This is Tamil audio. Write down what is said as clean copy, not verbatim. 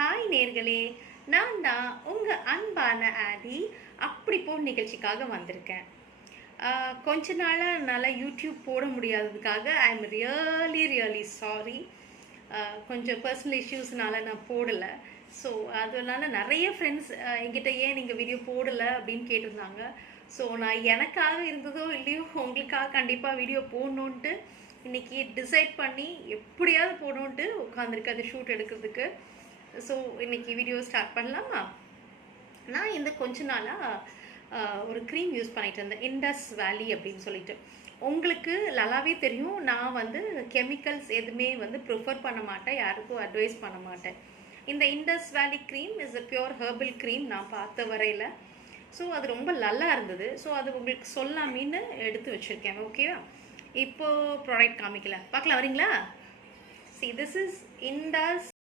ஹாய் நேர்களே, நான் தான் உங்கள் அன்பான ஆடி. அப்படி போல் நிகழ்ச்சிக்காக வந்திருக்கேன். கொஞ்ச நாளாக என்னால் யூடியூப் போட முடியாததுக்காக I am really really sorry. கொஞ்சம் பர்சனல் இஷ்யூஸ்னால நான் போடலை. ஸோ அதனால நிறைய ஃப்ரெண்ட்ஸ் என்கிட்ட ஏன் நீங்கள் வீடியோ போடலை அப்படின்னு கேட்டிருந்தாங்க. ஸோ நான் எனக்காக இருந்ததோ இல்லையோ உங்களுக்காக கண்டிப்பாக வீடியோ போடணுன்ட்டு இன்றைக்கி டிசைட் பண்ணி எப்படியாவது போடணுன்ட்டு உட்காந்துருக்கு அது ஷூட் எடுக்கிறதுக்கு. ஸோ இன்றைக்கி வீடியோ ஸ்டார்ட் பண்ணலாமா? நான் இந்த கொஞ்ச நாளாக ஒரு க்ரீம் யூஸ் பண்ணிட்டு இருந்தேன், இண்டஸ் வேலி அப்படின்னு சொல்லிட்டு. உங்களுக்கு நல்லாவே தெரியும், நான் வந்து கெமிக்கல்ஸ் எதுவுமே வந்து ப்ரிஃபர் பண்ண மாட்டேன், யாருக்கும் அட்வைஸ் பண்ண மாட்டேன். இந்த இண்டஸ் வேலி cream is a pure herbal cream நான் பார்த்த வரையில். ஸோ அது ரொம்ப நல்லா இருந்தது. ஸோ அது உங்களுக்கு சொல்லாமின்னு எடுத்து வச்சுருக்கேன். ஓகேவா? இப்போது ப்ராடக்ட் காமிக்கல, பார்க்கலாம் வரீங்களா? See, this is Indus